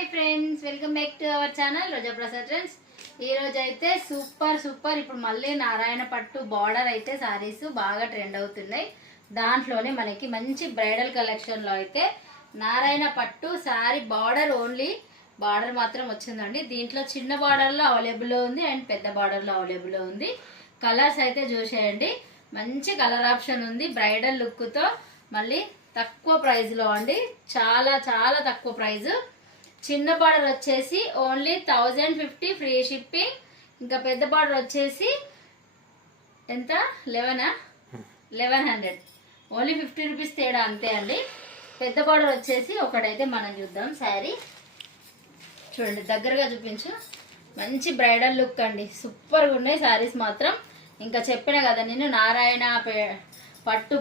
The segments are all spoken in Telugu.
Hi friends, welcome back to our channel Roja Prasad friends. ఈ రోజు అయితే సూపర్ ఇప్పుడు మళ్ళీ నారాయణ పట్టు బార్డర్ అయితే సారీస్ బాగా ట్రెండ్ అవుతున్నాయి. దాంట్లోనే మనకి మంచి బ్రైడల్ కలెక్షన్లో అయితే నారాయణ పట్టు సారీ బార్డర్ ఓన్లీ బార్డర్ మాత్రం వచ్చిందండి. దీంట్లో చిన్న బార్డర్లో అవైలబుల్లో ఉంది అండ్ పెద్ద బార్డర్లో అవైలబుల్లో ఉంది. కలర్స్ అయితే చూసేయండి, మంచి కలర్ ఆప్షన్ ఉంది. బ్రైడల్ లుక్తో మళ్ళీ తక్కువ ప్రైస్లో అండి, చాలా తక్కువ ప్రైస్. చిన్న బార్డర్ వచ్చేసి ఓన్లీ 1050 ఫ్రీ షిప్పింగ్. ఇంకా పెద్ద బార్డర్ వచ్చేసి ఎంత 1100 ఓన్లీ 50 రూపీస్ తేడా అంతే అండి. పెద్ద బార్డర్ వచ్చేసి ఒకటైతే మనం చూద్దాం. శారీ చూడండి, దగ్గరగా చూపించు. మంచి బ్రైడల్ లుక్ అండి, సూపర్గా ఉన్నాయి శారీస్ మాత్రం. ఇంకా చెప్పిన కదా నేను నారాయణ పట్టు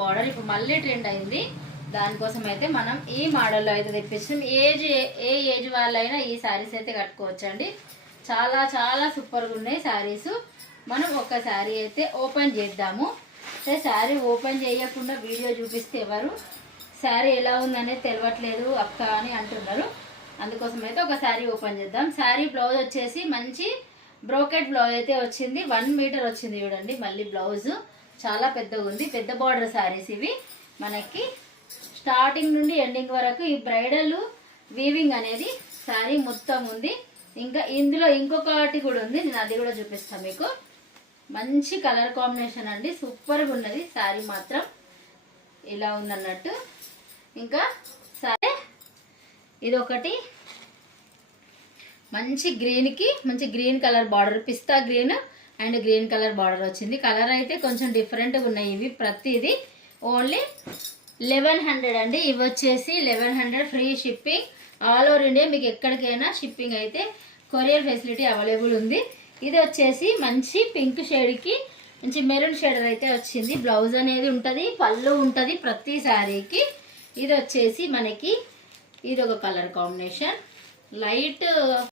బార్డర్ ఇప్పుడు మళ్ళీ ట్రెండ్ అయింది. దానికోసం అయితే మనం ఈ మోడల్లో అయితే తెప్పించాం. ఏ ఏజ్ వాళ్ళైనా ఈ శారీస్ అయితే కట్టుకోవచ్చండి. చాలా సూపర్గా ఉన్నాయి శారీస్. మనం ఒక శారీ అయితే ఓపెన్ చేద్దాము. అంటే శారీ ఓపెన్ చేయకుండా వీడియో చూపిస్తే ఎవరు శారీ ఎలా ఉందనేది తెలియట్లేదు అక్క అని అంటున్నారు. అందుకోసం అయితే ఒక శారీ ఓపెన్ చేద్దాం. శారీ బ్లౌజ్ వచ్చేసి మంచి బ్రోకెట్ బ్లౌజ్ అయితే వచ్చింది. 1 మీటర్ వచ్చింది చూడండి. మళ్ళీ బ్లౌజ్ చాలా పెద్దగా ఉంది. పెద్ద బార్డర్ శారీస్ ఇవి. మనకి స్టార్టింగ్ నుండి ఎండింగ్ వరకు ఈ బ్రైడల్ వీవింగ్ అనేది శారీ మొత్తం ఉంది. ఇంకా ఇందులో ఇంకొకటి కూడా ఉంది, నేను అది కూడా చూపిస్తాను మీకు. మంచి కలర్ కాంబినేషన్ అండి, సూపర్గా ఉన్నది శారీ మాత్రం. ఇలా ఉందన్నట్టు. ఇంకా సరే, ఇది ఒకటి మంచి గ్రీన్కి మంచి green colour border, pista green and green colour border వచ్చింది. కలర్ అయితే కొంచెం డిఫరెంట్గా ఉన్నాయి ఇవి. ప్రతిదీ ఓన్లీ 1100 అండి. ఇవి వచ్చేసి 1100 free shipping. All over India మీకు ఎక్కడికైనా షిప్పింగ్ అయితే కొరియర్ ఫెసిలిటీ అవైలబుల్ ఉంది. ఇది వచ్చేసి మంచి పింక్ షేడ్కి మంచి మెరూన్ షేడ్ అయితే వచ్చింది. బ్లౌజ్ అనేది ఉంటుంది, పళ్ళు ఉంటుంది ప్రతి శారీకి. ఇది వచ్చేసి మనకి ఇది ఒక కలర్ కాంబినేషన్, లైట్